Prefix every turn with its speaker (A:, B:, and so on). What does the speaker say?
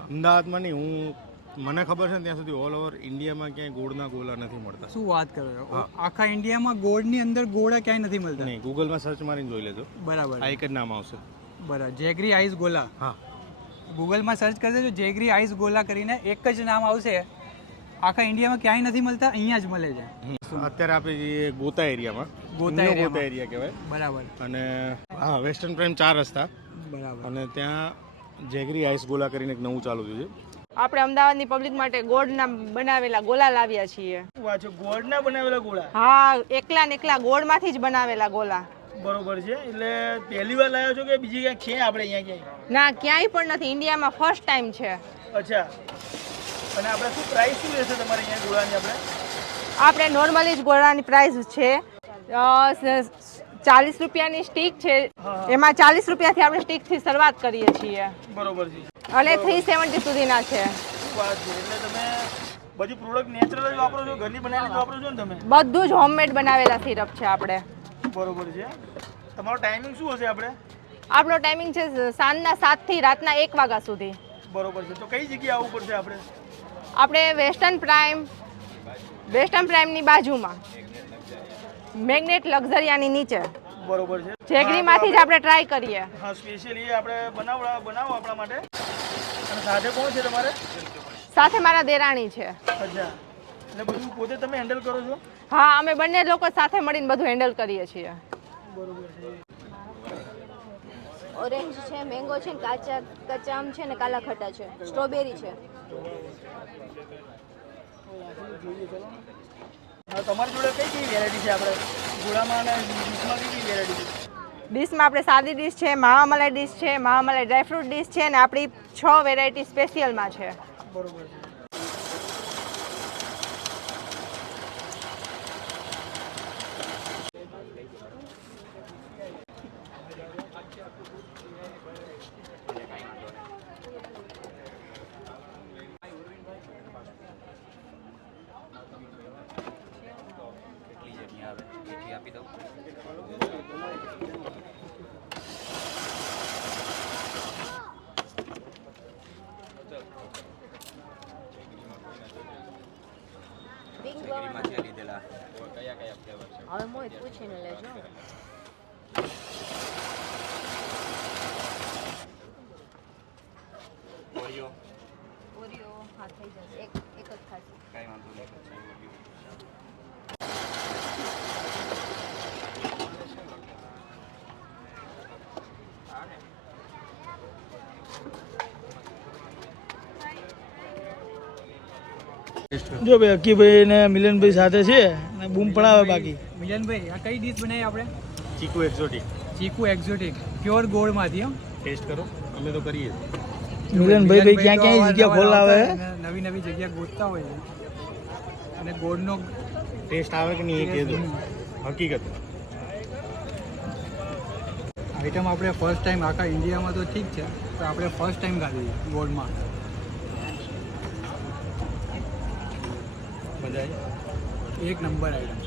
A: અમદાવાદમાં નહીં, મને ખબર છે ત્યાં સુધી ઓલ ઓવર ઇન્ડિયામાં ક્યાંય ગોળના ગોલા નથી મળતા.
B: શું વાત કરો છો? આખા ઇન્ડિયામાં ગોળની અંદર ગોળા ક્યાંય નથી મળતા?
A: નહીં, ગૂગલમાં સર્ચ મારીને જોઈ લેજો,
B: બરાબર,
A: આ એક જ નામ આવશે.
B: બરાબર. Jaggery ice gola.
A: હા,
B: ગૂગલમાં સર્ચ કરી દેજો, જેગરી આઈસ ગોલા કરીને એક જ નામ આવશે. આખા ઇન્ડિયામાં ક્યાંય નથી મળતા, અહીંયા જ મળે છે.
A: અત્યારે આપણે જે ગોતા એરિયામાં, ગોતા એરિયા કહેવાય.
B: બરાબર.
A: અને હા, વેસ્ટર્ન પ્રાઇમ 4 રસ્તા.
B: બરાબર.
A: અને ત્યાં જેગરી આઈસ ગોલા કરીને એક નવું ચાલુ થયું છે.
C: આપણે અમદાવાદની પબ્લિક માટે ગોળના બનાવેલા ગોલા લાવ્યા છીએ.
D: ગોળના બનાવેલા ગોળા?
C: હા, એકલા ને એકલા ગોળમાંથી જ બનાવેલા ગોલા.
D: બરોબર છે. એટલે પહેલી વાર લાવ્યો છો કે બીજી ક્યાંક છે આપણે અહીંયા ક્યાંય?
C: ના, ક્યાંય પણ નથી, ઇન્ડિયામાં ફર્સ્ટ ટાઈમ છે.
D: અચ્છા. અને આપણે શું પ્રાઇસ શું રહેશે તમારે અહીંયા ગોળાની?
C: આપણે નોર્મલી જ ગોળાની પ્રાઇસ છે 40 રૂપિયાની સ્ટીક છે. એમાં 40 રૂપિયાથી આપણે સ્ટીકથી શરૂઆત કરીએ છીએ.
D: બરોબર છે.
C: અને 370 સુધીના છે.
D: વાત છે. એટલે તમે બધી પ્રોડક્ટ નેચરલ જ વાપરો છો, ઘરની બનાવેલી જ વાપરો છો ને તમે?
C: બધું જ હોમમેડ બનાવેલા સિરપ છે આપણે.
D: બરોબર છે. તમારો ટાઈમિંગ શું હશે આપણે?
C: આપણો ટાઈમિંગ છે સાંજના 7 થી રાતના 1 વાગ્યા સુધી.
D: બરોબર છે. તો કઈ જગ્યાએ આવવું પડશે આપણે?
C: આપણે વેસ્ટર્ન પ્રાઇમની બાજુમાં મેગ્નેટ લક્ઝરિયાની નીચે.
D: બરોબર છે.
C: જેગરીમાંથી જ આપણે ટ્રાય કરીએ.
D: હા, સ્પેશિયલી આપણે બનાવો આપણા માટે. અને સાથે કોણ છે તમારે?
C: સાથે મારા દેરાણી છે.
D: અચ્છા. એટલે બધું પોતે તમે હેન્ડલ કરો છો?
C: હા, અમે બંને લોકો સાથે મળીને બધું હેન્ડલ કરીએ છીએ.
D: બરોબર છે.
E: ઓરેન્જ છે, મેંગો છે, કાચા આમ છે ને કાલા ખટ્ટા છે, સ્ટ્રોબેરી છે.
D: તમારી જોડે કઈ વેરાયટી છે આપણે ગોળામાં અને ડીશમાં? કઈ વેરાયટી છે
C: ડીશમાં? આપણે સાદી ડીશ છે, માવામલાઈ ડીશ છે, માવામલાઈ ડ્રાયફ્રૂટ ડીશ છે, અને આપણી 6 વેરાયટી સ્પેશિયલમાં છે.
D: બરોબર છે.
E: હવે મોહિત પૂછીને લેજો. ઓરિયો હા થઈ જશે, એક જ ખાશે.
F: કાંઈ વાંધો નહીં.
D: જો ભાઈ અકીભાઈ ને મિલનભાઈ સાથે છે અને બૂમ પડાવે. બાકી
B: મિલનભાઈ, આ કઈ ડીશ બનાવી આપણે?
A: ચીકુ એક્ઝોટિક.
B: ચીકુ એક્ઝોટિક પ્યોર ગોળમાંથી.
A: ટેસ્ટ કરો, અમે તો કરીએ છીએ.
D: મિલનભાઈ ક્યાં ક્યાં જગ્યા ખોલાવે,
B: નવી નવી જગ્યા ગોતતા હોય છે. અને ગોળનો
A: ટેસ્ટ આવે કે નહીં એ કહેજો. હકીકત
B: આઈટમ આપણે ફર્સ્ટ ટાઈમ આખા ઇન્ડિયામાં તો ઠીક છે, તો આપણે ફર્સ્ટ ટાઈમ ખાધી ગોળમાં.
A: મજા આવી.
B: એક નંબર આઈટમ.